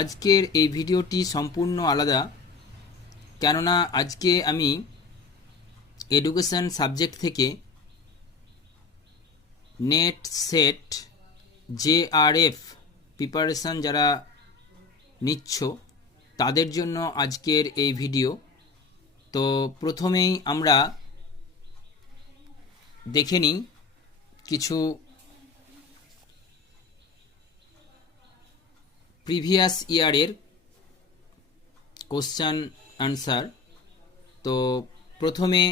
আজকের এই ভিডিওটি সম্পূর্ণ আলাদা, কেননা আজকে আমি এডুকেশন সাবজেক্ট থেকে নেট সেট জেআরএফ প্রিপারেশান যারা নিচ্ছ তাদের জন্য আজকের এই ভিডিও। তো প্রথমেই আমরা দেখে নিই কিছু প্রিভিয়াস ইয়ারের কোশ্চেন আনসার। তো প্রথমে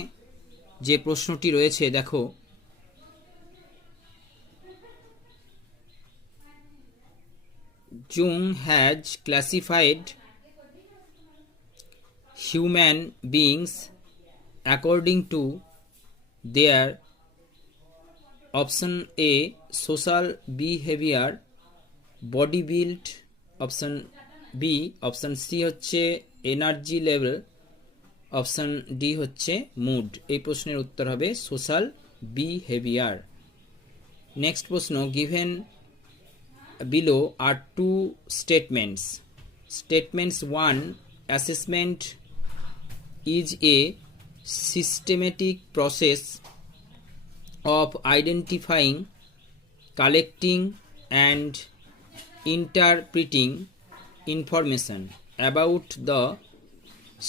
যে প্রশ্নটি রয়েছে দেখো, Jung has classified human beings according to their option A social behavior, body build, option B, option C হচ্ছে এনার্জি লেভেল, অপশন ডি হচ্ছে মুড। এই প্রশ্নের উত্তর হবে সোশ্যাল বিহেভিয়ার। নেক্সট প্রশ্ন, given below are two statements. Statements 1, assessment is a systematic process of identifying, collecting and interpreting information about the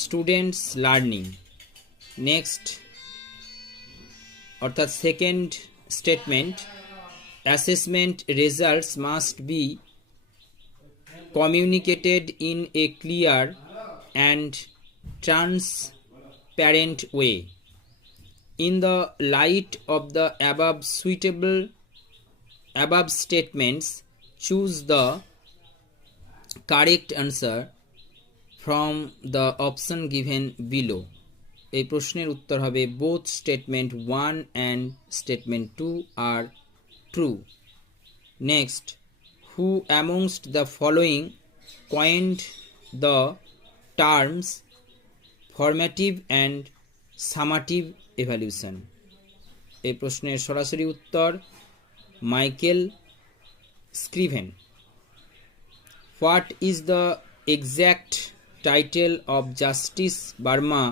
students learning. Next অর্থাৎ second statement, assessment results must be communicated in a clear and transparent way. In the light of the above statements, choose the correct answer from the option given below. এই প্রশ্নের উত্তর হবে both statement 1 and statement 2 are true. Next, who amongst the following coined the terms formative and summative evaluation? এই প্রশ্নের সরাসরি উত্তর মাইকেল স্ক্রিভেন। What is the exact title of Justice Verma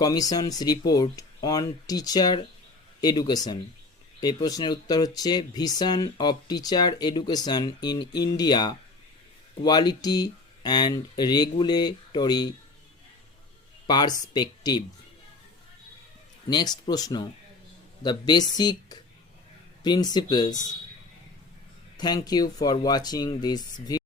Commission's report on teacher education? এই প্রশ্নের উত্তর হচ্ছে vision of teacher education in India, quality and regulatory perspective. Next প্রশ্ন, the basic principles. Thank you for watching this video.